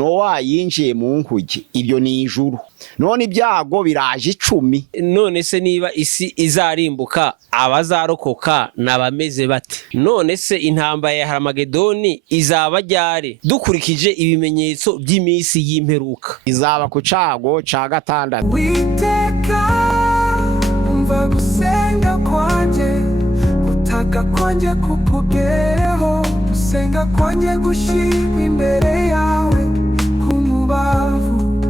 Nowa yinjiye mu nkuge, ibyo ni ijuru. None ibyago biraje 10. None se niba isi izarimbuka abazarokoka nabameze bate? None se intambara ya Harmagedoni izaba ryari dukurikije ibimenyetso by'iminsi y'imperuka? Izaba ku cago ca 6. Witeka umva gusenga kwanje, utaka kwanje kukugereho, gusenga kwanje gushima imbere yawe kumubavu,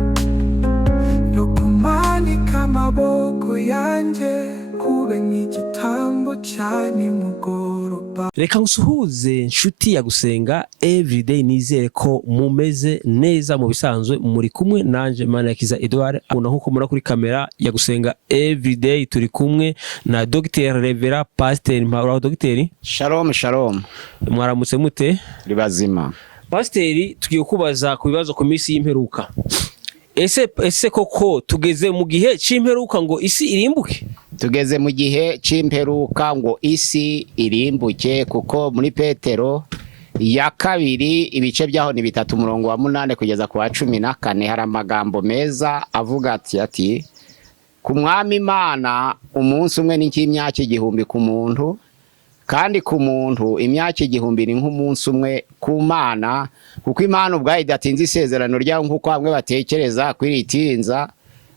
no kumanika amaboko yanje kube nk'igitambo ca nimugoroba. Reka nsuhuze nshuti ya Gusenga Everyday, nizere ko mumeze neza. Mu bisanzwe muri kumwe nanje Manakiza Edouard, nkuko mura kuri kamera ya Gusenga Everyday. Turi kumwe na Dr. Revera Pasteur Mpaura. Dr. Shalom shalom. Mwaramutse mute? Ribazima. Pasteur, tugiye kubaza ku bibazo ku minsi y'imperuka. Ese koko tugeze mu gihe c'imperuka ngo isi irimbuke? Tugeze mu gihe c'imperuka ngo isi irimbuke, kuko muri Petero ya 2 ibice byaho ni 3:8 kugeza ku 14 hari amagambo meza avuga ati ku mwami Imana umunsi umwe ni nk'imyaka 1000 ku muntu, kandi ku muntu imyaka 1000 ni nk'umunsi umwe ku Mana, kuko Imana ubwayo idatinze isezerano ryayo nk'uko bamwe batekereza kwiritinza,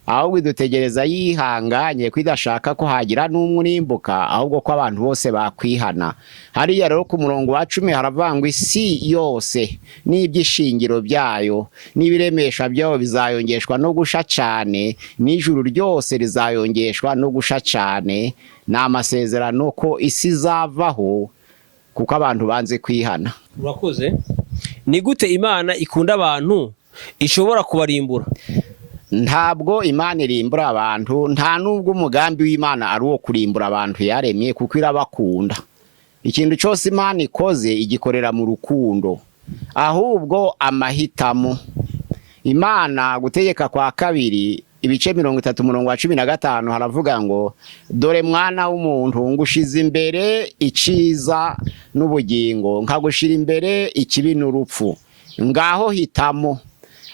ahubwo idutegereza yihanganye, kwidashaka ko hagira n'umwe urimbuka, ahubwo ko abantu bose bakwihana. Hariya rero ku murongo wa 10 haravangwa isi yose n'ibyishingiro byayo n'ibiremesha byayo bizayongeshwa no gusha cyane, n'ijuru ryose rizayongeshwa no gusha cyane. N'amasezerano ko isi zavaho kuko abantu banze kwihana. Urakoze. Ni gute Imana ikunda abantu ishobora kubarimbura? Ntabwo Imana irimbura abantu, nta nubwo umugambi w'Imana ari uwo kurimbura abantu yaremye, kuko irabakunda. Ikintu cyose Imana ikoze igikorera mu rukundo, ahubwo amahitamo. Imana gutegeka kwa 2 ibice 30:15 haravuga ngo dore mwana w'umuntu ngushize imbere iciza n'ubugingo, nkagushira imbere ikibi n'urupfu, ngaho hitamo.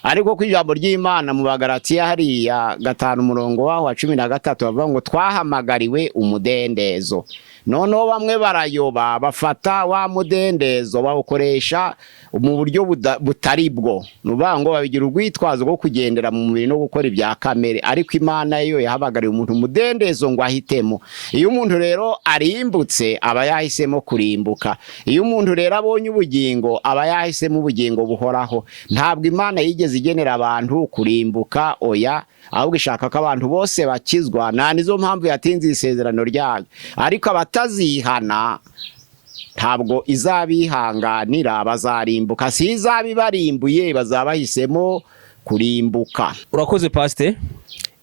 Ariko kwijambo ry'Imana mu Bagalatiya hariya 5:13 bavuga ngo twahamagariwe umudendezo. Noneho bamwe barayoba bafata wa mudendezo bawukoresha mu buryo butari bwo, nuvuga ngo babigira urwitwazo rwo kugendera mu mubiri no gukora ibya kamere. Ariko Imana yo yahabagariye umuntu umudendezo ngo ahitemo. Iyo umuntu rero arimbutse aba yahisemo kurimbuka, iyo umuntu rero abonye ubugingo aba yahisemo ubugingo buhoraho. Ntabwo Imana yigeze igenera abantu kurimbuka, oya, ahubwo ishaka ko abantu bose bakizwa. Nizo mpamvu yatinze isezerano ryayo. Ariko abatazihana ntabwo izabihanganira, bazarimbuka. Si izabibarimbuye, bazabahisemo kurimbuka. Urakoze Pasteur.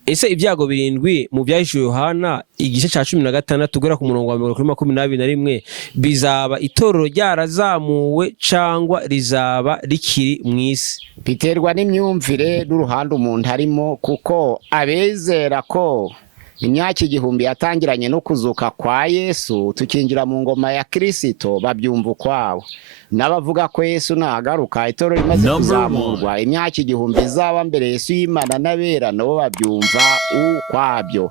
Ese ibyago 7 mu byahishuwe Yohana igice ca 16 tugera ku murongo wa 21 bizaba itorero ryarazamuwe cangwa rizaba rikiri mw'isi? Biterwa n'imyumvire n'uruhande umuntu harimo, kuko abezera ko imyaka 1000 yatangiranye no kuzuka kwa Yesu tukinjira mu ngoma ya Kristo babyumva kwabo. N'abavuga ko Yesu nagaruka itorero rimaze kuzamurwa imyaka 1000 izaba mbere Yesu y'Imana n'abera nabo babyumva ukwabyo.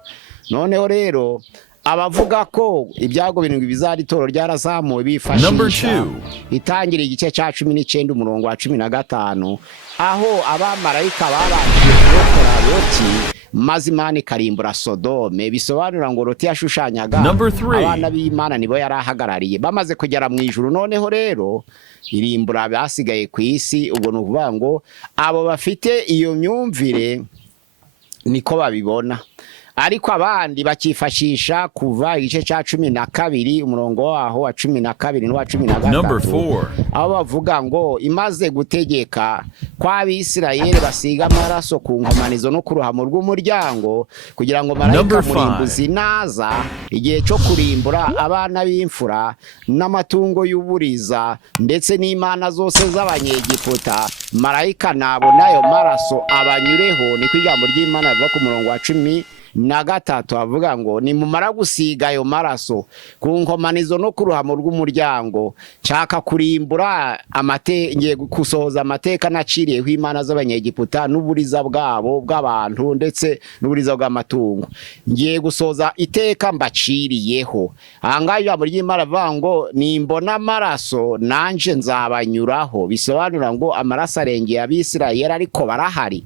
Noneho rero abavuga ko ibyago 7 bizari itorero ryarazamuwe bifashisha itangira igice ca 19 umurongo wa 15 aho abamarayika babashije kurokora Loti maze Imana ikarimbura Sodome. Bisobanura ngo Loti yashushanyaga abana b'Imana nibo yarahagarariye bamaze kugera mu ijuru. Noneho rero irimbura basigaye ku isi. Ubwo nuvuga ngo abo bafite iyo myumvire niko babibona, ariko abandi bakifashisha kuva igice ca 12 umurongo waho wa 12 n'uwa 13 aho bavuga ngo imaze gutegeka kwa Abisirayeli basiga amaraso ku nkomanizo no ku ruhamo rw'umuryango, kugira ngo marayika murimbuzi naza igihe cyo kurimbura abana b'imfura n'amatungo y'uburiza ndetse n'imana zose z'abanyegiputa, marayika nabo nayo maraso abanyureho. Ni kwijambo ry'Imana biva ku murongo wa 10 na gatatu avuga ngo nimumara gusiga ayo maraso ku nkomanizo no ku ruhamo rw'umuryango nshaka kurimbura ngiye gusohoza amateka naciriyeho imana z'abanyegiputa n'uburiza bwabo bw'abantu ndetse n'uburiza bw'amatungo. Ngiye gusohoza iteka mbaciriyeho. Ahangaha ijambo ry'Imana avuga ngo nimbona amaraso nanje nzabanyuraho, bisobanura ngo amaraso arengeye Abisirayeli ariko barahari.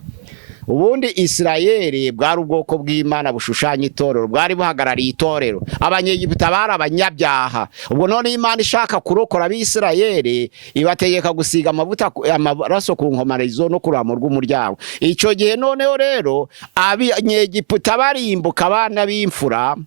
Ubundi Isirayeli bwari ubwoko bw'Imana bushushanya itorero, bwari buhagarariye itorero. Abanyegiputa bari abanyabyaha. Ubwo none Imana ishaka kurokora Abisirayeli ibategeka gusiga amaraso ku nkomanizo no ku ruhamo rw'umuryango. Icyo gihe noneho rero abanyegiputa barimbuka abana b'imfura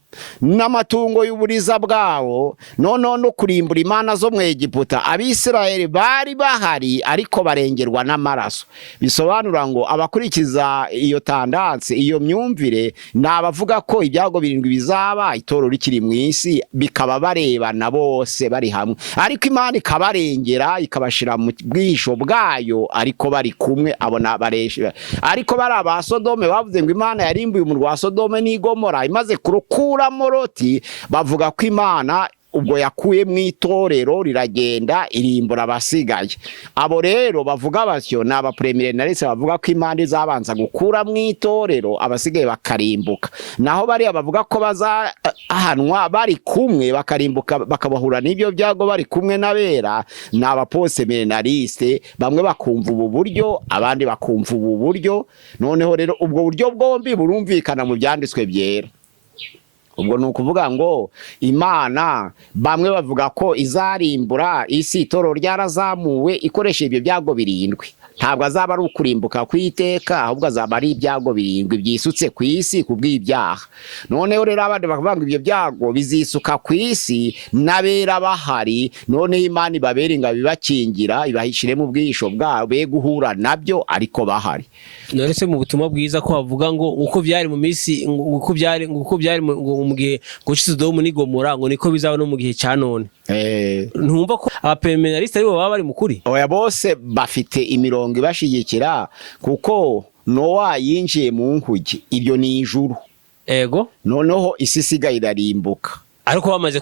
n'amatungo y'uburiza bwawo, noneho no kurimbura imana zo mu Egiputa. Abisirayeli bari bahari ariko barengerwa n'amaraso. Bisobanura ngo abakurikiza iyo tandanse, iyo myumvire, nabavuga ko ibyago 7 bizaba itorero rikiri mu isi bikaba barebana bose bari hamwe, ariko Imana ikabarengera ikabashira mu bwisho bwayo ariko bari kumwe. Abona baresha ariko bari aba Sodome bavuze ngo Imana yarimbuye umurwa wa Sodome n'Igomora imaze kurukuramo Loti, bavuga ko Imana ubwo yakuye mu itorero riragenda irimbura abasigaye. Abo rero bavuga batyo ni abapremierinaliste bavuga ko Imana izabanza gukura mu itorero abasigaye bakarimbuka, naho bari bavuga ko bazahanwa bari kumwe bakarimbuka bakabahura n'ibyo byago bari kumwe n'abera. Ni abapremierinaliste, bamwe bakumva ubu buryo abandi bakumva ubu buryo. Noneho rero ubwo buryo bwombi burumvikana mu byanditswe byera. Ubwo nukuvuga ngo Imana bamwe bavuga ko izarimbura isi, itorero ryarazamuwe ikoresha ibyo byago 7. Ntabwo azaba ari ukurimbuka kwiteka, ahubwo azaba ari ibyago 7 byisutse ku isi kubw'ibyaha. Noneho rero abandi bakavuga ngo ibyo byago bizisuka ku isi n'abera bahari, noneho Imana ibaberinga bibakingira ibahishire mu bwisho bwabo be guhura nabyo ariko bahari. Narese mu butumwa bwiza ko bavuga ngo uko byari mu minsi, uko byari mu gihe ngo Sodomu n'Igomora ngo niko bizaba no mu gihe cya none. Ntumva ko abapremierinaliste aribo baba bari mu kuri? Oya, bose bafite imirongo ibashigikira, kuko Nowa yinjiye mu nkuge, ibyo ni ijuru. Ego. Noneho isi isigaye irarimbuka. Ariko bamaze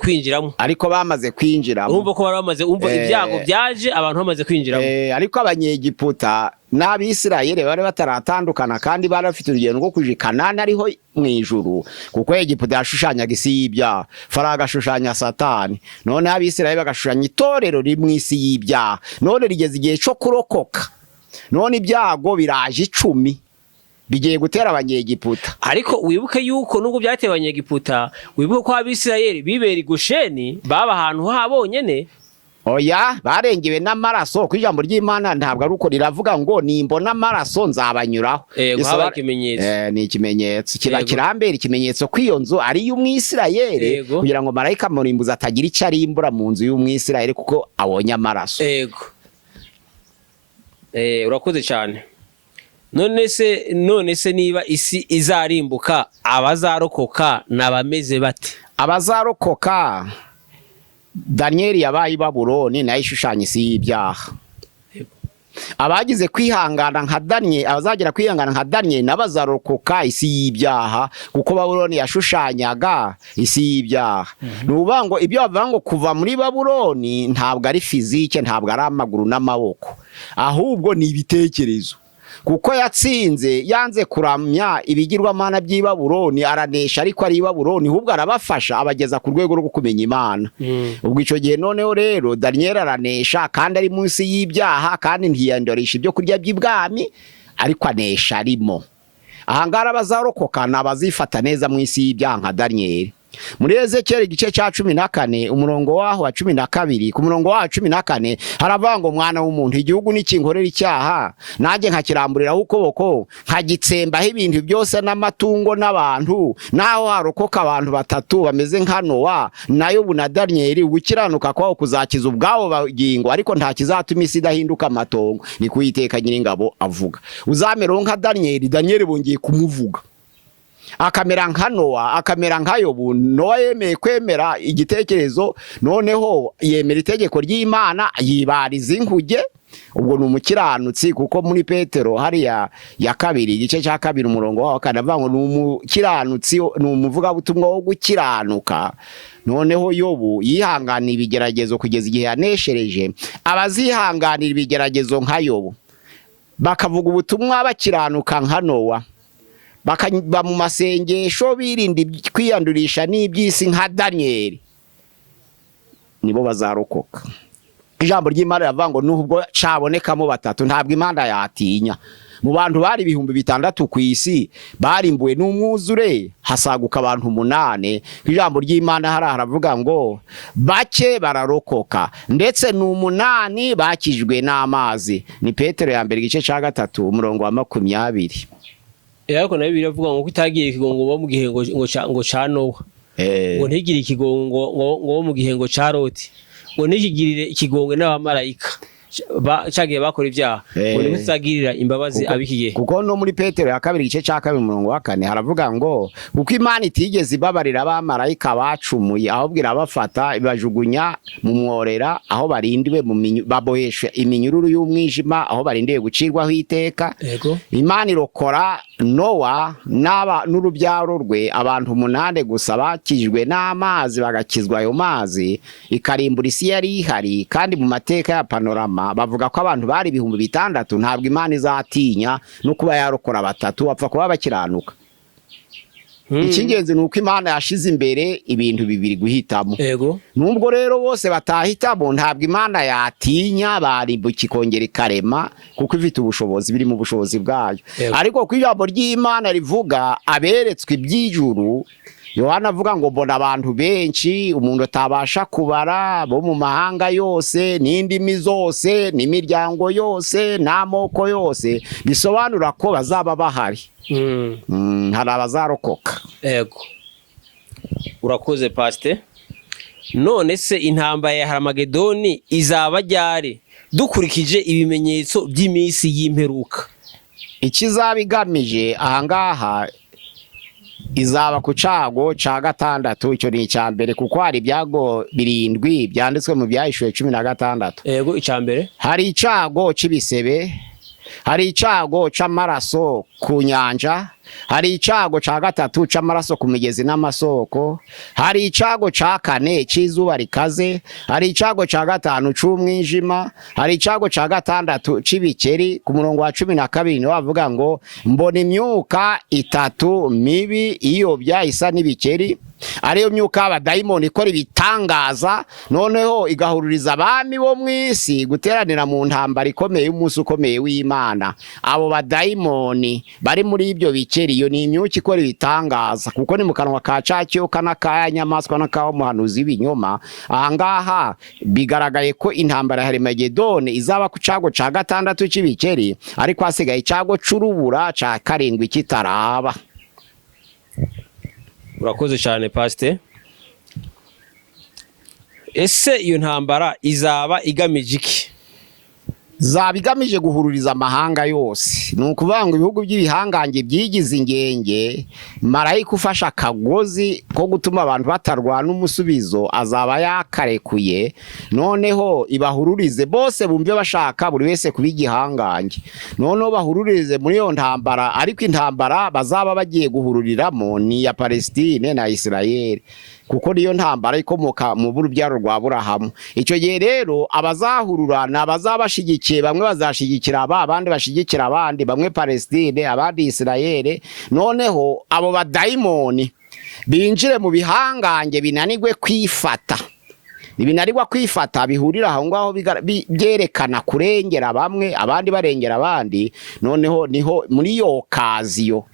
kwinjiramo. Urumva ko bari bamaze ibyago byaje abantu bamaze kwinjiramo. Ariko abanyegiputa n'Abisirayeli bari bataratandukana kandi bari bafite urugendo rwo kuja Kanani ariho mu ijuru, kuko Egiputa yashushanyaga isi y'ibyaha, Farawo agashushanya Satani, none Abisirayeli bagashushanya itorero riri mu isi y'ibyaha. None rigeze igihe cyo kurokoka, none ibyago biraje 10 bigiye gutera abanyegiputa. Ariko wibuke yuko nubwo byateye abanyegiputa, wibuke ko Abisirayeli bibera i Gosheni baba ahantu habonyene. Oya, barengewe n'amaraso. Ku ijambo ry'Imana ntabwo ari uko riravuga ngo nimbona amaraso nzabanyuraho. Ni ikimenyetso kirambera, ikimenyetso ko iyo nzu ari y'Umwisirayeli, kugira ngo marayika murimbuza atagira icyo arimbura mu nzu y'Umwisirayeli kuko abonye amaraso. Ego. Urakoze cyane. None se niba isi izarimbuka, abazarokoka nabameze bate? Abazarokoka, Daniel yabaye i Babuloni nayo ishushanya isi y'ibyaha. Abagize kwihangana nka Daniel, abazagira kwihangana nka Daniel n'abazarokoka isi y'ibyaha, kuko Babuloni yashushanyaga isi y'ibyaha. Nuvuga ngo ibyo bavuga ngo kuva muri Babuloni ntabwo ari fizike, ntabwo ari amaguru n'amaboko, ahubwo ni ibitekerezo. Kuko yatsinze yanze kuramya ibigirwamana by'i Babuloni, aranesha ariko ari i Babuloni, ahubwo arabafasha abageza ku rwego rwo kumenya Imana. Ubwo icyo gihe noneho rero Daniel aranesha kandi ari munsi y'ibyaha, kandi ntiyandorisha ibyo kurya by'ibwami, ariko anesha arimo. Ahangara bazarokoka n'abazifata neza mu isi y'ibyaha nka Daniel. Muri Ezekiel igice cya 14 umurongo waho wa 12 ku murongo wa 14 haravuga ngo mwana w'umuntu, igihugu nikinkorera icyaha nanjye nkakiramburiraho ukuboko nkagitsembaho ibintu byose n'amatungo n'abantu, naho harokoka abantu 3 bameze nka Nowa nayo buna Daniel, gukiranuka kwaho kuzakiza ubwabo bagingo, ariko nta kizatuma isi idahinduka amatongo, ni Uwiteka Nyiringabo avuga. Uzamera nka Daniel bongeye kumuvuga, akamera nka Nowa, akamera nka Yobu. Nowa yemeye kwemera igitekerezo, noneho yemera itegeko ry'Imana, yibariza inkuge, ubwo ni umukiranutsi, kuko muri Petero hariya ya kabiri igice cya kabiri umurongo wa kane avuga ngo ni umukiranutsi, ni umuvugabutumwa wo gukiranuka. Noneho Yobu yihanganiye ibigeragezo kugeza igihe yaneshereje. Abazihanganira ibigeragezo nka Yobu bakavuga ubutumwa bakiranuka nka Nowa, bakaba mu masengesho birinda kwiyandurisha n'iby'isi nka Daniyeli, nibo bazarokoka. Ijambo ry'Imana riravuga ngo nubwo cabonekamo batatu ntabwo Imana yatinya. Mu bantu bari 6,000 ku isi barimbuwe n'umwuzure hasaguka abantu 8. Ijambo ry'Imana haravuga ngo bake bararokoka, ndetse n'8 bakijwe n'amazi. Ni Petero ya mbere igice cya 3 umurongo wa 20. Ariko nayo biravuga ngo kutagira ikigongo bo mu gihe ngo ca Nowa, ngo ntigire ikigongo ngo mu gihe ngo ca Loti, ngo ntigirire ikigongo n'abamarayika cagiye bakora ibyaha, ngo ntizagirira imbabazi abikiye. Kuko no muri Petero ya kabiri igice cya 2 umurongo wa 4 haravuga ngo kuko Imana itigeze ibabarira abamarayika bacumuye, ahubwo irabafata ibajugunya mu mworera aho barindiwe babohesha iminyururu y'umwijima, aho barindiwe gucirwaho iteka. Imana irokora Nowa n'urubyaro rwe, abantu 8 gusa bakijwe n'amazi, bagakizwa ayo mazi, ikarimbura isi yari ihari. Kandi mu mateka ya Panorama bavuga ko abantu bari 6,000. Ntabwo Imana izatinya no kuba yarokora batatu bapfa kuba bakiranuka. Ikingenzi nuko Imana yashize imbere ibintu bibiri guhitamo. Nubwo rero bose batahitamo, ntabwo Imana yatinya barimbuka ikongera ikarema, kuko ifite ubushobozi, biri mu bushobozi bwayo. Ariko ku ijambo ry'Imana rivuga aberetswe iby'ijuru, Yohana avuga ngo mbona abantu benshi umuntu atabasha kubara, bo mu mahanga yose n'indimi zose n'imiryango yose n'amoko yose, bisobanura ko bazaba bahari. Hari abazarokoka. Yego, urakoze Pastor. None se intambara ya Harmagedoni izaba ryari dukurikije ibimenyetso by'iminsi y'imperuka? Ikizaba igamije ahangaha izaba ku cago ca 6. Icyo ni icya mbere, kuko hari ibyago 7 byanditswe mu Byahishuwe 16. Yego, icya mbere hari icago c'ibisebe, hari icago c'amaraso ku nyanja, hari icago ca 3 c'amaraso ku migezi n'amasoko, hari icago ca 4 c'izuba rikaze, hari icago ca 5 c'umwijima, hari icago ca 6 c'ibikeri. Ku murongo wa 12 niho bavuga ngo mbona imyuka 3 mibi iyobya isa n'ibikeri, ariyo myuka y'abadayimoni ikora ibitangaza, noneho igahururiza abami bo mw'isi guteranira mu ntambara ikomeye y'umunsi ukomeye w'Imana. Abo badayimoni bari muri ibyo bikeri, iyo ni imyuka ikora ibitangaza, kuko ni mu kanwa ka cakiyoka n'aka nyamaswa n'aka muhanuzi w'ibinyoma. Ahangaha bigaragaye ko intambara ya Harmagedoni izaba ku cago ca 6 c'ibikeri, ariko hasigaye icago c'urubura ca 7 kitaraba. Urakoze cyane Pastor. Ese iyo ntambara izaba igamije iki? Zaba igamije guhururiza amahanga yose. Ni ukuvuga ngo ibihugu by'ibihangange byigize ingenge, marayika ufasha akagozi ko gutuma abantu batarwana umusubizo azaba yakarekuye, noneho ibahururize bose bumve bashaka buri wese kuba igihangange, noneho bahururize muri iyo ntambara. Ariko intambara bazaba bagiye guhururiramo ni ya Palestine na Israel, kuko niyo ntambara ikomoka mu burubyaro rwa Aburahamu. Icyo gihe rero abazahurura ni abazabashigikiye, bamwe bazashigikira abandi bashigikira abandi, bamwe Palestine abandi Israel. Noneho abo badayimoni binjire mu bihangange binanirwe kwifata, ibinarigwa kwifata bihurira aho ngaho byerekana kurengera bamwe, abandi barengera abandi. Noneho niho muri iyo kaziyo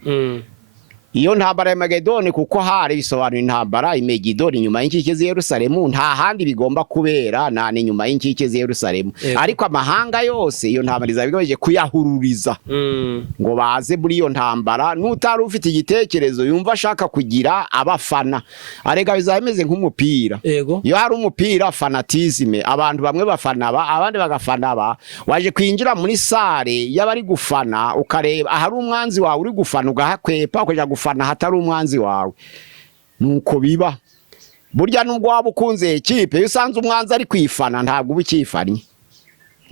iyo ntambara ya Magedoni, kuko hari bisobanura intambara imegidoni nyuma y'inkike z'i Yerusalemu, nta handi bigomba kubera nane nyuma y'inkike z'i Yerusalemu. Ariko amahanga yose iyo ntambara izabigoje kuyahururiza ngo baze muri iyo ntambara. N'utari ufite igitekerezo yumva ashaka kugira abafana, arega bizameze nk'umupira. Iyo hari umupira fanatisme, abantu bamwe bafana abandi bagafana waje kwinjira muri sare y'abari gufana, ukareba ahari umwanzi wawe uri gufana ugahakwepa ukaja gufana hatari umwanzi wawe. Nuko biba burya nubwo waba ukunze ekipe, iyo usanze umwanzi ari kwifana ntabwo ubukifanye,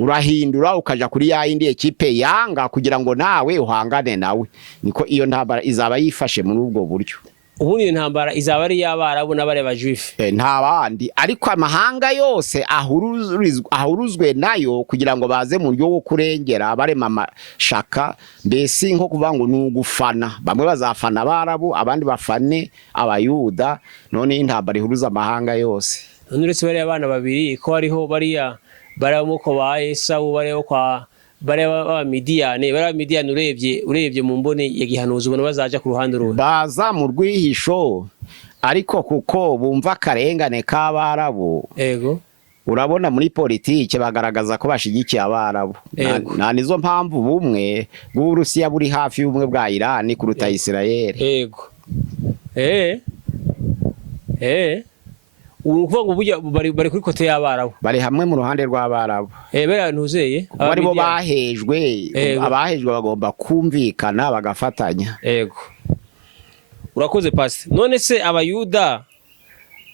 urahindura ukaja kuri ya yindi ekipe yanga kugira ngo nawe uhangane nawe. Niko iyo ntambara izaba yifashe muri ubwo buryo. Ubundi iyo ntambara izaba ari y'Abarabu n'abare bajuife nta bandi, ariko amahanga yose ahuruzwe nayo kugira ngo baze mu buryo bwo kurengera barema amashaka, mbese nko kuvuga ngo ni ugufana. Bamwe bazafana Abarabu, abandi bafane Abayuda, none intambara ihuruza amahanga yose. none uretse bariya abana babiri ko hariho bariya baramuko ba Esawu bariho kwa bariya Midiyani urebye mu mbone ya gihanuzi ubona bazaja ku ruhande ruwe, baza mu rwihisho, ariko kuko bumva akarengane k'Abarabu. Ego, urabona muri politike bagaragaza ko bashigikiye Abarabu. Na nizo mpamvu bumwe bw'Uburusiya buri hafi y'ubumwe bwa Irani kuruta Isirayeli. Ego. Uvuga ngo burya bari kuri kote y'Abarabu, bari hamwe mu ruhande rw'Abarabu. Bera ntuzeye bari bo bahejwe, abahejwe bagomba kumvikana bagafatanya. Ego, urakoze pasi. None se Abayuda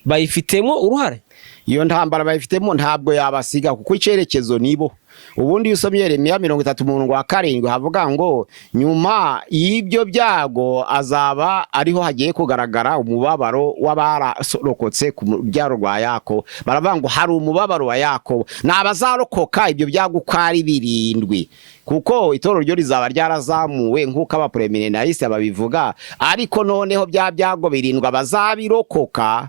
bayifitemo uruhare? Iyo ntambara bayifitemo ntabwo yabasiga, kuko icerekezo nibo. Ubundi usomye Yeremiya 33:7 havuga ngo nyuma y'ibyo byago azaba ariho hagiye kugaragara umubabaro w'abarokotse ku byaro rwa Yakobo. Baravuga ngo hari umubabaro wa Yakobo, nabazarokoka ibyo byago kwari 7, kuko itorero ryo rizaba ryarazamuwe nk'uko abapreminenaliste babivuga, ariko noneho bya byago 7 bazabirokoka,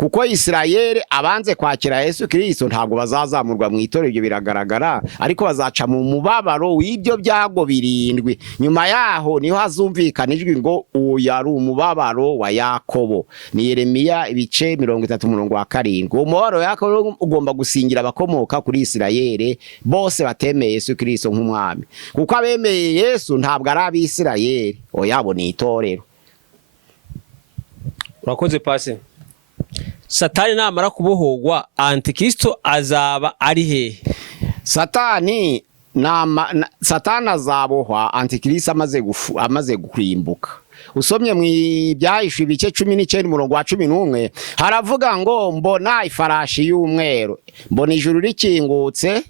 kuko Isirayeli abanze kwakira Yesu Kristo ntabwo bazazamurwa mu itorero. Ibyo biragaragara, ariko bazaca mu mubabaro w'ibyo byago 7. Nyuma yaho niho hazumvikanijwe ngo uwo yari umubabaro wa Yakobo. Ni Yeremiya ibice 33:7. Uwo mubabaro wa Yakobo ugomba gusingira abakomoka kuri Isirayeli bose batemeye Yesu Kristo nk'umwami, kuko abemeye Yesu ntabwo ari Abisirayeli, oyabo ni itorero. Urakoze pasi. Satani namara kubohogwa Antikristo azaba ari he? Satani azabohwa Antikristo amaze kurimbuka. Usomye mu Ibyahishwe ibice 19:11 haravuga ngo mbona ifarashi y'umweru, mbona ijuru rikingutse,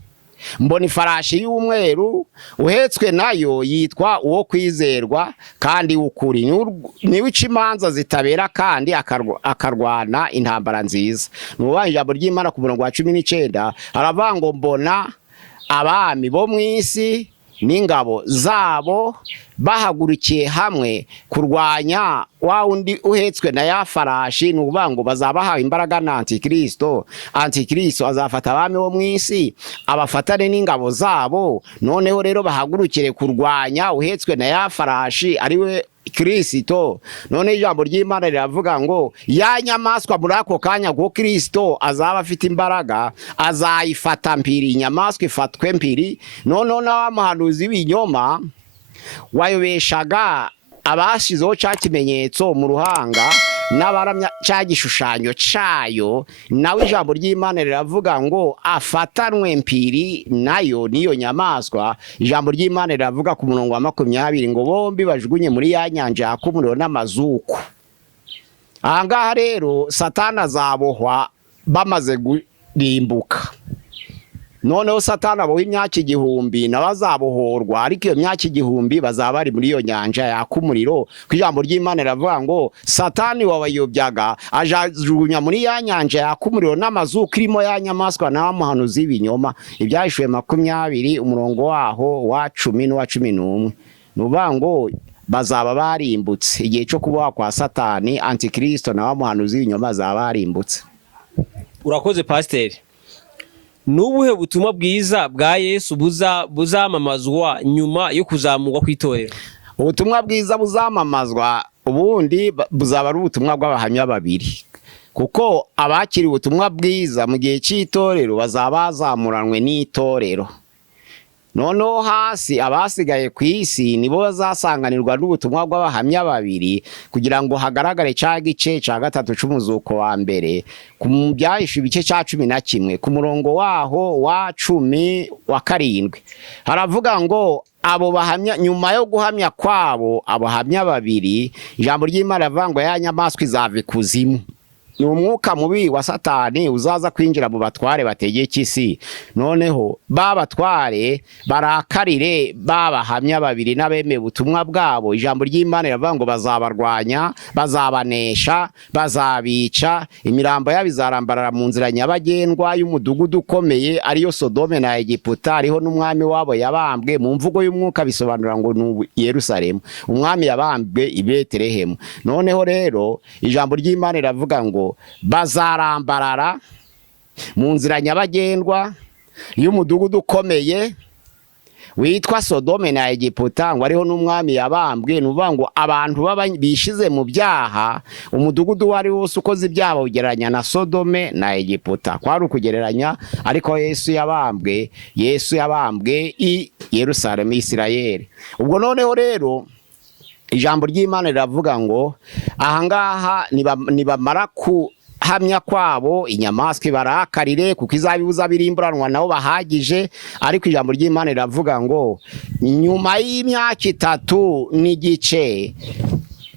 mbona ifarashi y'umweru, uhetswe nayo yitwa uwo kwizerwa kandi ukuri, niwe ica imanza zitabera kandi akarwana intambara nziza. Nuba ijambo ry'Imana ku murongo wa 19 haravuga ngo mbona abami bo mu isi n'ingabo zabo bahagurukiye hamwe kurwanya wa undi uhetswe na ya farashi. Nuvuga ngo bazabahawe imbaraga na Antikristo. Antikristo azafata abami bo mu isi abafatane n'ingabo zabo, noneho rero bahagurukire kurwanya uhetswe na ya farashi ariwe Kristo. None ijambo ry'Imana riravuga ngo ya nyamaswa muri ako kanya ko Kristo azaba afite imbaraga azayifata mpiri, inyamaswa ifatwe mpiri. None n'abamuhanuzi b'ibinyoma wayobeshaga abashizeho cya kimenyetso mu ruhanga n'abaramya cya gishushanyo cyayo, nawe ijambo ry'Imana riravuga ngo afatanwe mpiri nayo niyo nyamaswa. Ijambo ry'Imana riravuga ku murongo wa 20 ngo bombi bajugunye muri ya nyanja yaka umuriro n'amazuku. Ahangaha rero Satani azabohwa bamaze gurimbuka. Noneho Satani aboha imyaka 1000 nabazabohorwa, ariko iyo myaka 1000 bazaba bari muri iyo nyanja yaka umuriro. Ku ijambo ry'Imana riravuga ngo Satani wabayobyaga ajajugunya muri ya nyanja yaka umuriro n'amazuku irimo ya nyamaswa n'abamuhanuzi b'ibinyoma. Ibyahishwe 20 umurongo waho wa 10 n'uwa 11. Nuvuga ngo bazaba barimbutse igihe cyo kuboha kwa Satani. Antikristo n'abamuhanuzi b'ibinyoma bazaba barimbutse. Urakoze pasiteri. Nubuhe butumwa bwiza bwa Yesu buzamamazwa nyuma yo kuzamurwa kw'itorero? Ubutumwa bwiza buzamamazwa ubundi buzaba ari ubutumwa bw'abahamya 2, kuko abakiri ubutumwa bwiza mu gihe cy'itorero bazaba bazamuranwe n'itorero. Noneho hasi abasigaye ku isi nibo bazasanganirwa n'ubutumwa bw'abahamya 2 kugira ngo hagaragare cya gice cya 3 cy'umuzuko wa mbere. Ku Byahishwe ibice cya 11 ku murongo waho wa 17 haravuga ngo abo bahamya nyuma yo guhamya kwabo abahamya 2, ijambo ry'Imana rivuga ngo ya nyamaswa izava ikuzimu. ni umwuka mubi wa Satani uzaza kwinjira mu batware bategeka isi. Noneho babatware barakarire babahamya babiri n'abemeye ubutumwa bwabo. Ijambo ry'Imana riravuga ngo bazabarwanya, bazabanesha, bazabica, imirambo yabo izarambarara mu nzira nyabagendwa y'umudugudu ukomeye ariyo Sodome na Egiputa, ariho n'umwami wabo yabambwe. Mu mvugo y'umwuka bisobanura ngo ni Yerusalemu, umwami yabambwe i Betelehemu. Noneho rero ijambo ry'Imana riravuga ngo bazarambarara mu nzira nyabagendwa y'umudugudu ukomeye witwa Sodome na Egiputa, ngo ariho n'umwami yabambwe. Nuvuga ngo abantu bishize mu byaha, umudugudu wari wose ukoze ibyaha ugereranya na Sodome na Egiputa, kwari ukugereranya. Ariko Yesu yabambwe i Yerusalemu, Isirayeli. Ubwo noneho rero ijambo ry'Imana riravuga ngo ahangaha nibamara hamya kwabo inyamaswa barakarire, kuko izabibuza birimburanwa nabo bahagije. Ariko ijambo ry'Imana riravuga ngo nyuma y'imyaka 3 n'igice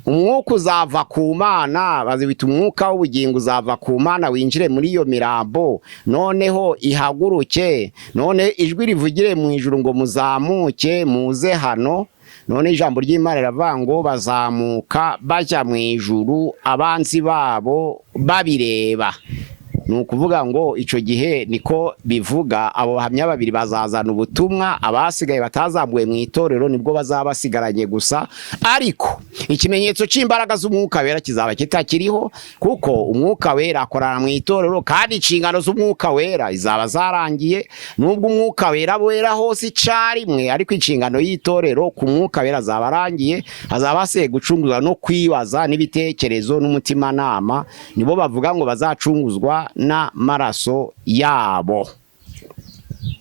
umwuka uzava ku Mana, bazibita umwuka w'ubugingo uzava ku Mana winjire muri iyo mirambo. Noneho ihaguruke, none ijwi rivugire mu ijuru ngo muzamuke muze hano. None ijambo ry'Imana riravuga ngo bazamuka bajya mu ijuru, abanzi babo babireba. Ni ukuvuga ngo icyo gihe niko bivuga, abo bahamya babiri bazazana ubutumwa, abasigaye batazamuwe mu itorero nibwo bazaba basigaranye gusa. Ariko ikimenyetso cy'imbaraga z'umwuka wera kizaba kitakiriho, kuko umwuka wera akorana mu itorero, kandi inshingano z'umwuka wera izaba zarangiye. Nubwo umwuka wera wera hose icarimwe, ariko inshingano y'itorero ku mwuka wera azaba arangiye. Hazaba hasigaye gucunguza no kwibaza n'ibitekerezo n'umutimanama, nibo bavuga ngo bazacunguzwa n'amaraso yabo.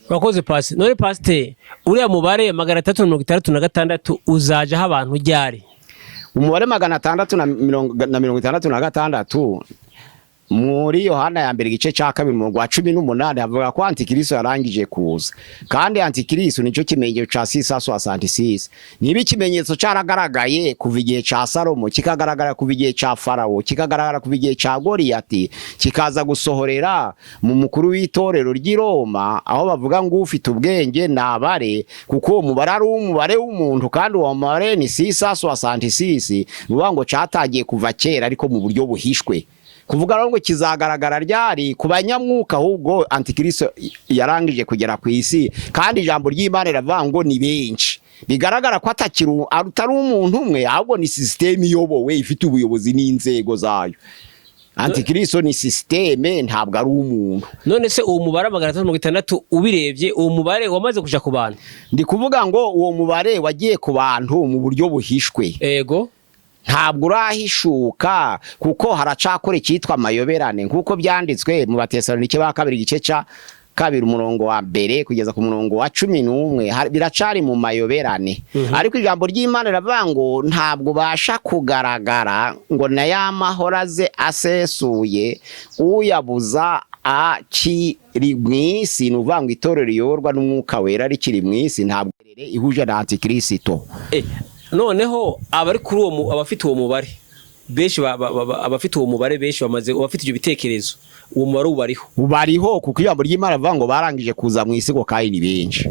Wakoze pasi. None pasite, uriya mubare 366 uzajaho abantu ryari? Umubare 666 muri Yohana ya mbere igice cya 2 umurongo wa 18 havuga ko Antikristo yarangije kuza. Kandi Antikristo nicyo kimenyetso cya 666. Niba ikimenyetso cyaragaragaye kuva igihe cya Salomo, kikagaragara kuva igihe cya Farawo, kikagaragara kuva igihe cya Goliyati, kikaza gusohorera mu mukuru w'itorero ry'i Roma, aho bavuga ngo ufite ubwenge nabare, kuko umubare ari umubare w'umuntu, kandi uwo mubare ni 666. Nuvuga ngo cyatangiye kuva kera ariko mu buryo buhishwe. Kuvuga ngo kizagaragara ryari ku banyamwuka, ahubwo Antikristo yarangije kugera ku isi. Kandi ijambo ry'Imana riravuga ngo ni benshi, bigaragara ko atari umuntu umwe, ahubwo ni system iyobowe ifite ubuyobozi n'inzego zayo. Antikristo ni systeme, ntabwo ari umuntu. None se uwo mubare 666 ubirebye, uwo mubare wamaze kuja ku bantu? Ndi kuvuga ngo uwo mubare wagiye ku bantu mu buryo buhishwe. Ego, ntabwo urahishuka, kuko haracakora cyitwa mayoberane, kuko byanditswe mu Batesalonike ba 2 igice cya 2 umurongo wa 1 kugeza ku murongo wa 11, biracari mu mayoberane. Ariko ijambo ry'Imana riravuga ngo ntabwo basha kugaragara ngo na yamahoraze asesuye uyabuza akiri mwisi. Nuvuga ngo itorero riyorwa n'umwuka wera rikiri mwisi, ntabwo ihuje na Antikristo. Noneho abari kuri uwo abafite uwo mubare benshi, abafite uwo mubare benshi bamaze, abafite ibyo bitekerezo, uwo mubare ubariho kuko ijambo ry'Imana rivuga ngo barangije kuza mu isi, ngo kandi ni benshi.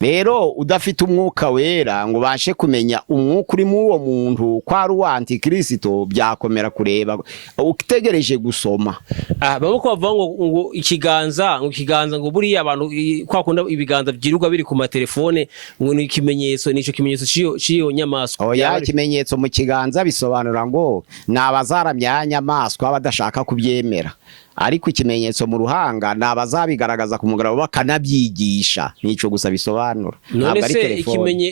Rero udafite umwuka wera ngo bashe kumenya umwuka uri mu uwo muntu ko ari uwa Antikristo, byakomera kureba ukitegereje gusoma. Babo ko bavuga ngo ikiganza ngo buriya abantu kwakunda ibiganza byirirwa biri ku matelefone, ngo ni ikimenyetso, nico kimenyetso ciyo nyamaswa. Oya, ikimenyetso mu kiganza bisobanura ngo nabazaramya nyamaswa badashaka kubyemera. Ariko ikimenyetso mu ruhanga nabazabigaragaza ku mugaragaro bakanabyigisha, nico gusa bisobanura. None se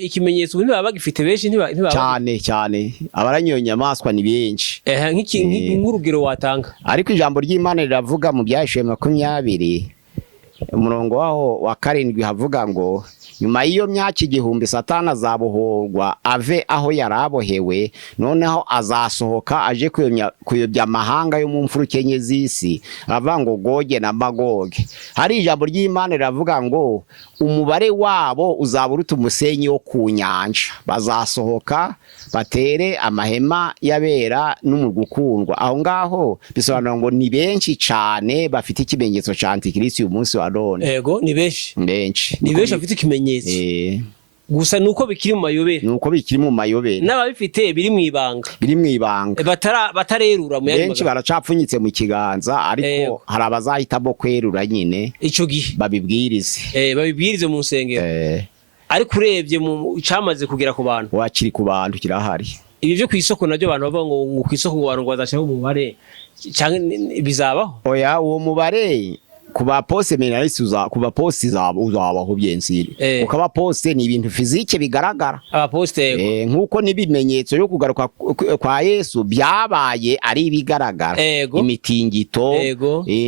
ikimenyetso baba bagifite benshi cyane abaranyo nyamaswa ni benshi. Nk'urugero watanga? Ariko ijambo ry'Imana riravuga mu Byahishuwe 20 umurongo waho wa 7 havuga ngo nyuma y'iyo myaka 1000 Satani azabohorwa ave aho yarabohewe, noneho azasohoka aje kuyobya amahanga yo mu mfuruke enye z'isi, avuga ngo Goge na Magoge. Hari ijambo ry'Imana riravuga ngo umubare wabo uzaba uruta umusenyi wo ku nyanja. Bazasohoka batere amahema y'abera n'umurwa ukundwa. Aho ngaho bisobanura ngo ni benshi cyane bafite ikimenyetso cya Antikristo uyu munsi wa none. Yego, ni benshi bafite ikimenyetso. Gusa nuko bikiri mu mayobera. N'ababifite biri mu ibanga. Batarerura mu benshi baracapfunyitse mu kiganza, ariko hari abazahitamo kwerura nyine ico gihe babibwirize mu nsengero. Ariko urebye mu cyamaze kugera ku bantu, wakiri ku bantu kirahari. Ibi byo kwisoko nabyo abantu bavuga ngo kwisoko ngo abantu bazashaka umubare cyangwa bizabaho. Oya, uwo mubare kuba poste menalisi kuba poste uzabaho byensire. Ukaba poste ni ibintu fizike bigaragara. Aba poste nkuko nibimenyetso yo kugaruka kwa Yesu byabaye ari ibigaragara. Imitingito,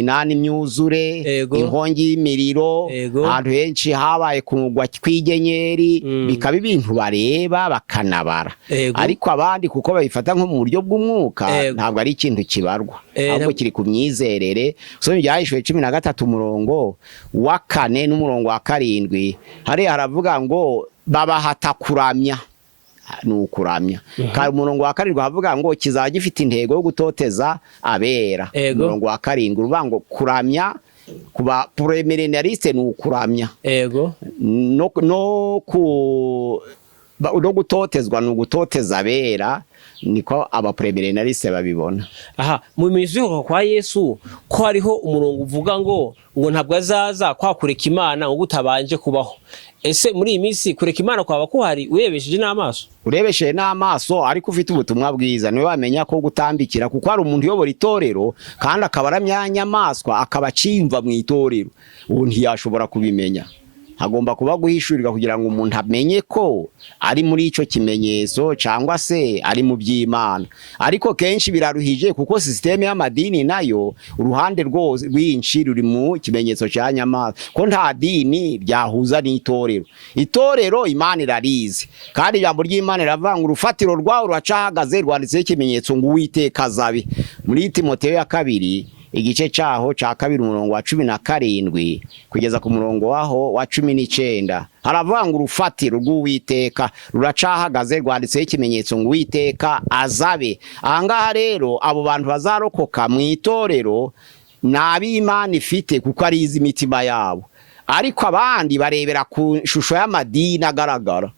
nani myuzure, inkongi y'imiriro, ahantu henshi habaye kugwa kw'igenyeri, bikaba ibintu bareba bakanabara. Ariko abandi kuko babifata nko mu buryo bw'umwuka, ntabwo ari ikintu kibarwa, ahubwo kiri ku myizerere. So byahishwe 13 umurongo wa 4 n'umurongo wa 7 hari haravuga ngo babahata kuramya, nukuramya. Kandi umurongo wa 7 havuga ngo kizaje gifite intego yo gutoteza abera. Umurongo wa 7 uruvuga ngo kuramya kuba premerenaliste nukuramya. No gutotezwa n'ugutoteza abera, niko abapremerenaliste babibona. Mu bimenyetso kwa Yesu ko hariho umurongo uvuga ngo ntabwo azaza kwakureka Imana ngo gutabanje kubaho. Ese muri iyi minsi kureka Imana kwaba kuhari urebesheje n'amaso, ariko ufite ubutumwa bwiza niwe wamenya ko gutambikira, kuko hari umuntu uyobora itorero kandi akaba aramyanyamaswa akaba acimva mu itorero, ubu ntiyashobora kubimenya. Hagomba kuba guhishurira kugira ngo umuntu amenye ko ari muri ico kimenyetso cyangwa se ari mu by'Imana. Ariko kenshi biraruhije kuko systeme y'amadini nayo uruhande rwose rwinshi ruri mu kimenyetso cya nyama, ko nta dini ryahuza n'itorero. Itorero Imana irarize, kandi ijambo ry'Imana riravanga urufatiro rwawo ruracahagaze, rwanditseho ikimenyetso ngo Uwiteka azabe. Muri Timoteyo ya 2 igice cyaho cya 2 umurongo wa 17 kugeza ku murongo waho wa 19 haravanga urufatiro rw'Uwiteka ruracahagaze, rwanditseho ikimenyetso ngo Uwiteka azabe. Ahangaha rero abo bantu bazarokoka mu itorero nabi Imana ifite kuko ari izi imitima yabo, ariko abandi barebera ku shusho y'amadini agaragara.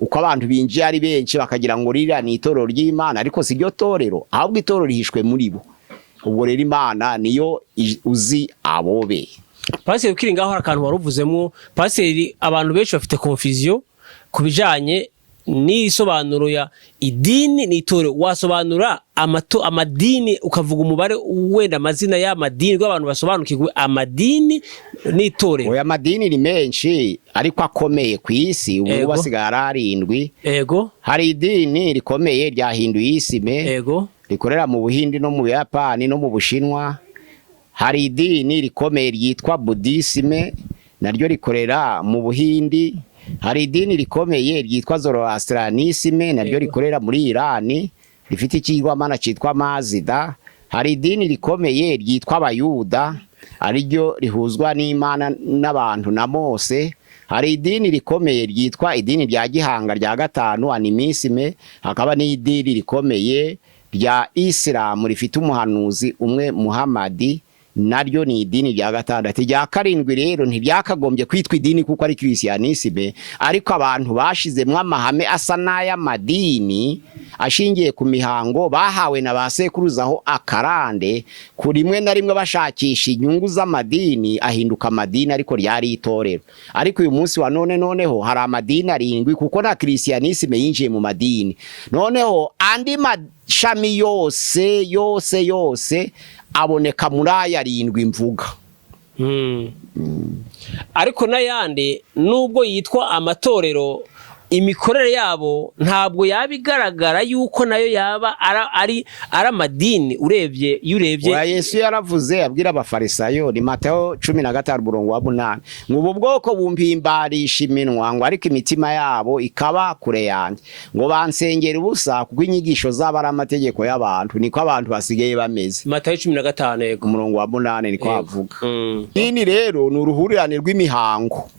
Uko abantu binjiye ari benshi bakagira ngo ririya ni itorero ry'Imana, ariko si ryo torero, ahubwo itorero rihishwe muri bo. Ubwo rero Imana niyo uzi abobe. Pasiteri ukiri ngaho hari akantu waruvuzemo. Pasiteri, abantu benshi bafite confusion kubijanye n'isobanuro ya idini n'itorero. Wasobanura amadini ukavuga umubare wenda amazina y'amadini rw'abantu basobanukirwe amadini n'itorero? Oya, amadini ni menshi ariko akomeye ku isi, ubu basigara 7. Hari idini rikomeye ryahinduye isime, rikorera mu Buhindi no mu Buyapani no mu Bushinwa. Hari idini rikomeye ryitwa Buddhisme, naryo rikorera mu Buhindi. Hari idini rikomeye ryitwa Zoroastrianisme, naryo rikorera muri Iran, rifite ikigwamana cyitwa Mazda. Hari idini rikomeye ryitwa Abayuda, ariryo rihuzwa n'Imana n'abantu na Mose. Hari idini rikomeye ryitwa idini rya Gihanga rya 5 Animisme. Hakaba n'idini rikomeye rya Islam rifite umuhanuzi umwe Muhammad, naryo ni idini rya 6. Rya 7 rero ntibyakagombye kwitwa idini kuko ari Christianisme, ariko abantu bashizemwe amahame asa n'ay'amadini ashingiye ku mihango bahawe na basekuruzaho akarande, kuri rimwe na rimwe bashakisha inyungu z'amadini ahinduka amadini ariko ryari itorero. Ariko uyu munsi wa noneho hari amadini 7 kuko na Christianisme yinjiye mu madini. Noneho andi mashami yose aboneka muri aya 7 mvuga. Ariko n'ayandi nubwo yitwa amatorero imikorere yabo ntabwo yaba igaragara yuko nayo yaba ari amadini urebye Wa Yesu yaravuze abwira abafarisayo ni Matayo 15:8 ngo ubu bwoko bumpimbarisha iminwa ngo ariko imitima yabo ikaba kure yanjye ngo bansengera ubusa kuko inyigisho zaba ari amategeko y'abantu niko abantu basigaye bameze. Matayo 15 yego 8 niko avuga. Dini rero ni uruhurirane rw'imihango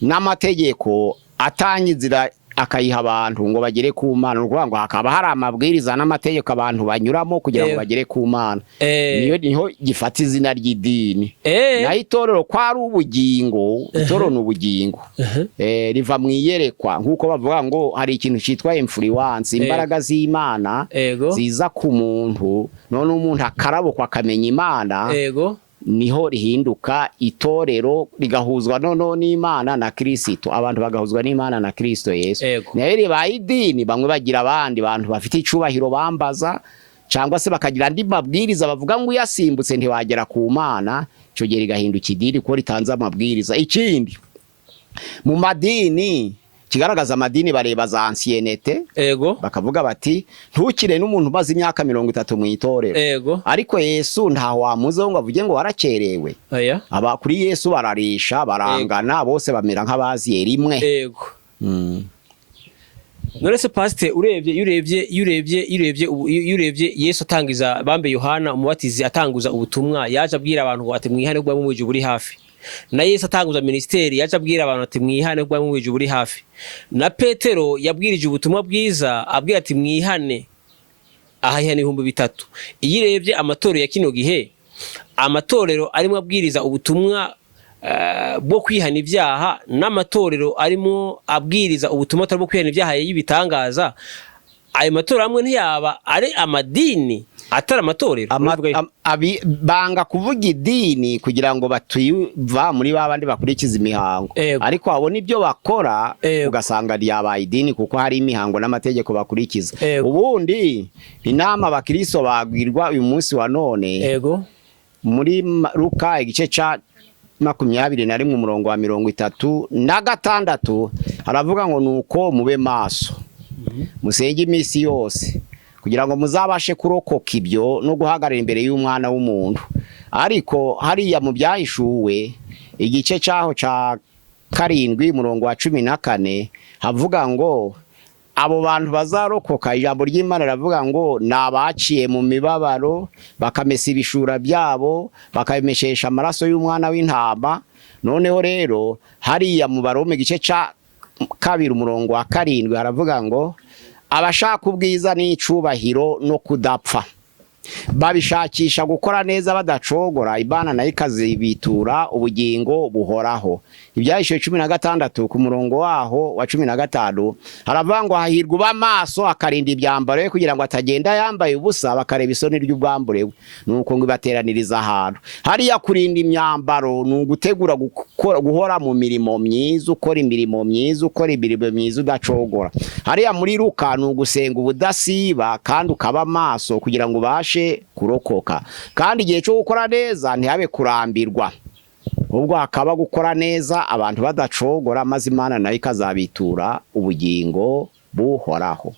n'amategeko atangizira akayiha abantu ngo bagere ku Mana, urwa ngo hakaba hari amabwiriza n'amategeko abantu banyuramo kugira ngo bagere ku Mana. Niho gifata izina ry'idini. Na itorero kwari ubugingo, itorero n'ubugingo. Riva mu iyerekwa nkuko bavuga ngo hari ikintu cyitwa influence, imbaraga z'Imana ziza ku muntu, none umuntu akarabukwa akamenya Imana. Niho rihinduka itorero rigahuzwa nono n'Imana na Kristo, abantu bagahuzwa n'Imana na Kristo Yesu. Nayo ribaye idini, bamwe bagira abandi bantu bafite icubahiro bambaza cyangwa se bakagira andi mabwiriza bavuga ngo yasimbutse ntiwagera ku Mana, cyo gihe rigahinduka idini ko ritanze amabwiriza. Ikindi mu madini kigaragaza amadini bareba za anciennité, bakavuga bati ntukire n'umuntu umaze imyaka 30 mu itorero. Ariko Yesu nta wamuze ngo avuge ngo warakerewe. Aba kuri Yesu bararisha barangana bose bamera nk'abaziye rimwe. Norese pastor urebye Yesu atangiza bambe Yohana umubatizi atanguza ubutumwa, yaje abwira abantu ati mwihane bwa mu buri hafi. Na Yesu atanguza ministeri yaje abwira abantu ati mwihane bwa mu buri hafi. Na Petero yabwirije ubutumwa bwiza abwira ati mwihane ahihane 3,000. Iyirebye amatorero ya kino gihe, amatorero arimo abwiriza ubutumwa bwo kwihana ibyaha, n'amatorero arimo abwiriza ubutumwa bwo kwihana ibyaha y'ibitangaza. Ayo matorero amwe ntiyaba ari amadini atari amatorero. Banga kuvuga idini kugira ngo batuva muri babandi bakurikiza imihango, ariko abona ibyo bakora ugasanga ryabaye idini kuko hari imihango n'amategeko bakurikiza. Ubundi inama abakristo bagwirwa uyu munsi wa none muri Luka igice ca 21:36 haravuga ngo nuko mube maso musenge imisi yose kugira ngo muzabashe kurokoka ibyo no guhagarara imbere y'Umwana w'umuntu. Ariko hariya mu byahishuwe igice cyaho ca 7:14 havuga ngo abo bantu bazarokoka, ijambo ry'Imana ravuga ngo nabaciye mu mibabaro bakamesa ibishura byabo bakabimeshesha amaraso y'Umwana w'intama. Noneho rero hariya mu Barome igice ca 2:7 haravuga ngo abashaka ubwiza n'icubahiro no kudapfa babishakisha gukora neza badacogora, Imana nayo ikazibitura ubugingo buhoraho. Ibyahishuwe 16 ku murongo waho wa 15 haravuga ngo hahirwa uba maso akarinda ibyambaro ye kugira ngo atagenda yambaye ubusa bakareba isoni ry'ubwambure we. Nuko ngo ibateraniriza ahantu hariya kurinda imyambaro, nugutegura guhora mu mirimo myiza, ukora imirimo myiza, ukora ibirimo myiza udacogora. Hariya muri Luka nugusenga ubudasiba kandi ukaba maso kugira ngo ubashe kurokoka, kandi igihe cyo gukora neza ntihabe kurambirwa, ubwo hakaba gukora neza abantu badacogora, maze Imana nayo ikazabitura ubugingo buhoraho.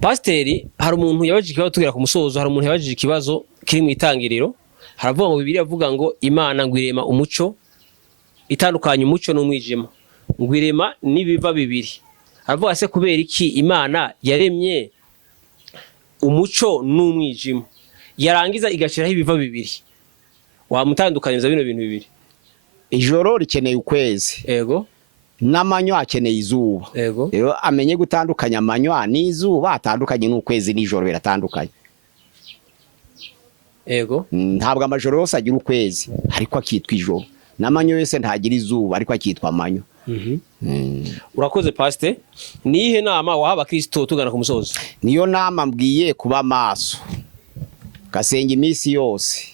Pasteri, hari umuntu yabajije ikibazo tugera ku musozo, hari umuntu yabajije ikibazo kiri mu itangiriro. Haravuga ngo Bibiliya avuga ngo Imana ngwirema umuco, itandukanye umuco n'umwijima, ngwirema nibiva bibiri. Haravuga se kubera iki Imana yaremye umuco n'umwijima yarangiza igashiraho ibiva bibiri? Wamutandukanyiriza bino bintu bibiri? Ijoro rikeneye ukwezi, n'amanywa akeneye izuba. Rero amenye gutandukanya amanywa n'izuba, atandukanye n'ukwezi n'ijoro biratandukanye. Ntabwo amajoro yose agira ukwezi ariko akitwa ijoro, n'amanywa yose ntagira izuba ariko akitwa amanywa. Urakoze Pastor. Nihe nama waha abakristo tugana ku musozo? Niyo nama mbwiye kuba maso, gasenga imisi yose,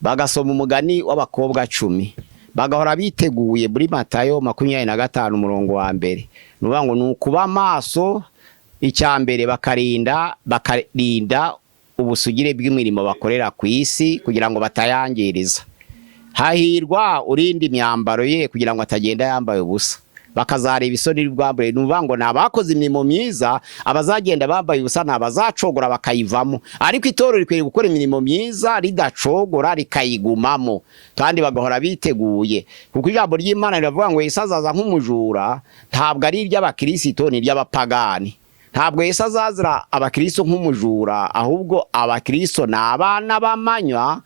bagasoma umugani w'abakobwa 10, bagahora biteguye muri Matayo 25:1. Nuvuga ngo nukuba maso, icyambere bakarinda ubusugire bw'imirimo bakorera ku isi kugira ngo batayangiriza. Hahirwa urindi imyambaro ye kugira ngo atagenda yambaye ubusa. bakazareba isoni bwambure. Nuvuga ngo nabakoze imirimo myiza, abazagenda bambaye ubusa nabazacogora bakayivamo, ariko itorero rikwiriye gukora imirimo myiza ridacogora rikayigumamo kandi bagahora biteguye, kuko ijambo ry'Imana riravuga ngo Yesu azaza nk'umujura. Ntabwo ari iry'abakristo, ni iry'abapagani. Ntabwo Yesu azazira abakristo nk'umujura, ahubwo abakristo ni abana b'amanywa.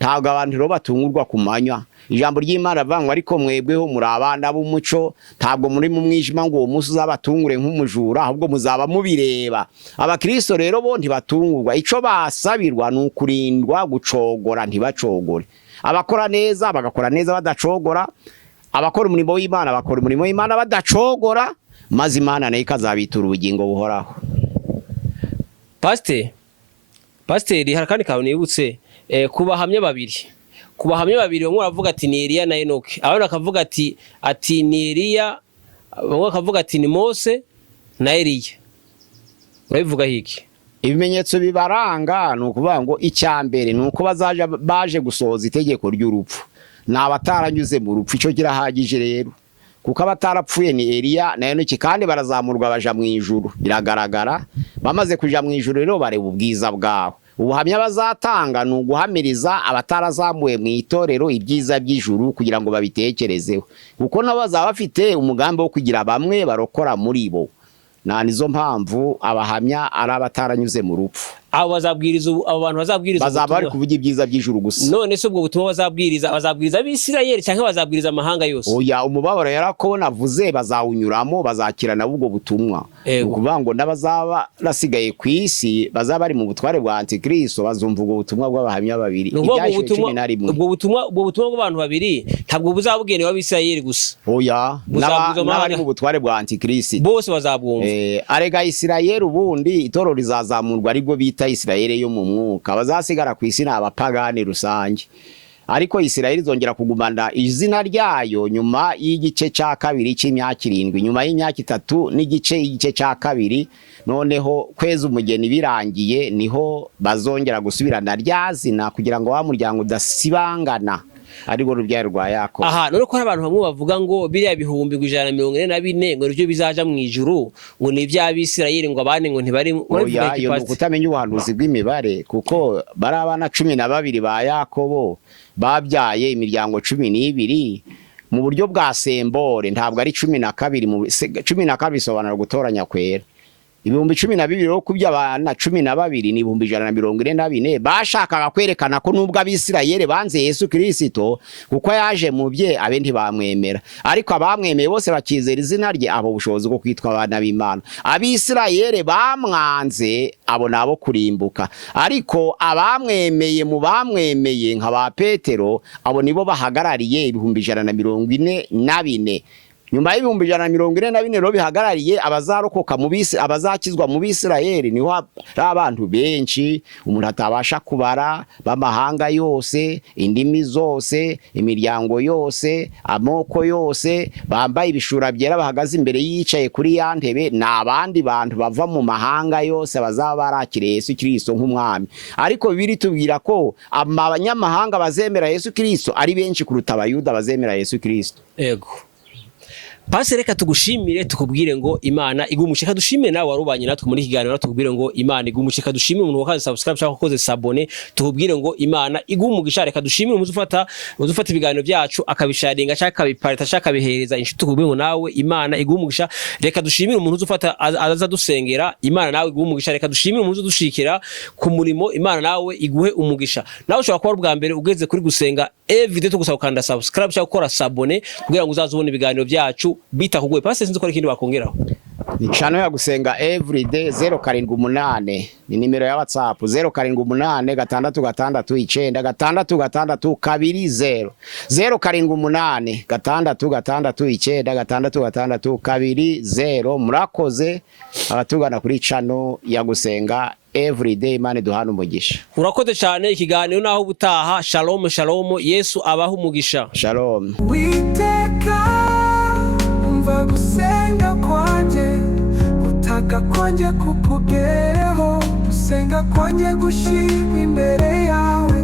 Ntabwo abantu rero batungurwa ku manywa. Ijambo ry'Imana rivuga ngo ariko mwebweho muri abana b'umuco, ntabwo muri mu mwijima ngo uwo munsi uzabatungure nk'umujura, ahubwo muzaba mubireba. Abakristo rero bo ntibatungurwa, ico basabirwa ni ukurindwa gucogora ntibacogore. Abakora neza bagakora neza badacogora, abakora umurimo w'Imana bakora umurimo w'Imana badacogora, maze Imana nayo ikazabitura ubugingo buhoraho. Pasiteri, hari kandi kantu nibutse, kubahamya babiri bamwe baravuga ati ni Eliya na Enoki, abandi bakavuga ati ni Eliya, bamwe bakavuga ati ni Mose na Eliya. Urabivuga hiki? Ibimenyetso bibaranga ni ukuvuga ngo icyambere ni uko baje gusohoza itegeko ry'urupfu, ni abataranyuze mu rupfu. Icyo kirahagije rero, kuko abatarapfuye ni Eliya na Enoki, kandi barazamurwa baja mu ijuru. Biragaragara bamaze kuja mu ijuru rero bareba ubwiza bwaho. Ubuhamya bazatanga ni uguhamiriza abatarazamuye mu itorero ibyiza by'ijuru kugira ngo babitekerezeho, kuko nabo bazaba bafite umugambi wo kugira bamwe barokora muri bo. Nizo mpamvu abahamya ari abataranyuze mu rupfu. Abo bantu bazabwiriza bazaba bari kuvuga ibyiza by'ijuru gusa. None se ubwo butumwa bazabwiriza ab'Isirayeli cyangwa bazabwiriza amahanga yose? Oya, umubabaro Yakobo navuze bazawunyuramo, bazakirana ubwo butumwa. Ukuvuga ngo n'abazaba rasigaye ku isi bazaba bari mu butware bwa Antikristo bazumva ubwo butumwa bw'abahamya babiri. Ubwo butumwa bw'abantu babiri ntabwo buzabugenewe ab'Isirayeli gusa. Oya, n'abari mu butware bwa Antikristo bose bazabwumva. Arega Isirayeli ubundi itorero rizazamurwa aribwo bita Isirayeli yo mu mwuka, bazasigara ku isi n'abapagani rusange. Ariko Isirayeli zongera kugumana izina ryayo nyuma y'igice cya kabiri cy'imyaka 7, nyuma y'imyaka 3 n'igice cya kabiri. Noneho kweza umugeni birangiye niho bazongera gusubirana ryazina kugira ngo wa muryango udasibangana, ariko rubyaro rwa Yakobo. None ko abantu bamwe bavuga ngo biriya bihumbi 144 ngo ryo bizaja mu ijuru, ngo ni iby'Abisirayeli, ngo abandi ngo ntibari. Oya, yo kutamenya ubuhanuzi bw'imibare, kuko bari abana 12 ba Yakobo babyaye imiryango 12 mu buryo bwa sembore, ntabwo ari 12. 12 bisobanura gutoranya kwera. Ibihumbi 12 rero kuby'abana 12 ni ibihumbi 144 bashakaga kwerekana ko nubwo Abisirayeli banze Yesu Kristo kuko yaje mu bye abe ntibamwemera, ariko abamwemeye bose bakizera izina rye abo bushobozi bwo kwitwa abana b'Imana. Abisirayeli bamwanze abo nabo kurimbuka, ariko abamwemeye mu bamwemeye nka ba Petero abo nibo bahagarariye ibihumbi 144. Nyuma y'ibihumbi 144 rero bihagarariye abazarokoka mu bisi, abazakizwa mu Bisirayeli niho abantu benshi umuntu atabasha kubara, b'amahanga yose, indimi zose, imiryango yose, amoko yose, bambaye ibishura byera bahagaze imbere yicaye kuri ya ntebe. N'abandi bantu bava mu mahanga yose bazaba barakiriye Yesu Kristo nk'umwami. Ariko biri tubwira ko abanyamahanga bazemera Yesu Kristo ari benshi kuruta abayuda bazemera Yesu Kristo. Yego. Pase reka tugushimire, tukubwire ngo Imana igumushika. Dushimire nawe warubanye natwe muri kiganiro, tukubwire ngo Imana igumushika. Dushimire umuntu wakaze subscribe cyangwa ukoze sabone, tukubwire ngo Imana igumugisha. Reka dushimire umuntu uzufata ibiganiro byacu akabisharinga cyangwa akabiparita cyangwa akabihereza inshuti, tukubwire ngo nawe Imana igumugisha. Reka dushimire umuntu uzufata aza dusengera, Imana nawe igumugisha. Reka dushimire umuntu udushikira ku murimo, Imana nawe iguhe umugisha. Nawe ushobora kuba bwa mbere ugeze kuri gusenga everyday, tugusaba kanda subscribe cyangwa gukora sabone kugira ngo uzazubone ibiganiro byacu bitakugoye. Pase sinzi ko ikindi wakongeraho. Ni channel ya gusenga everyday 078 ni nimero ya WhatsApp 07866966620 07866966620. Murakoze abatugana kuri channel ya gusenga everyday. Imana duhana umugisha. Urakoze cyane. Ikiganiro naho ubutaha. Shalom shalom. Yesu abaho umugisha. Shalom. Umva gusenga kwanje, gutaka kwanje kukugereho, gusenga kwanje gushimwa imbere yawe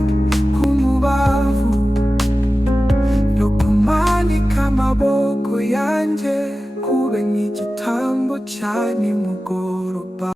kumubavu, no kumanika amaboko yanje. nk'igitambo cya nimugoroba.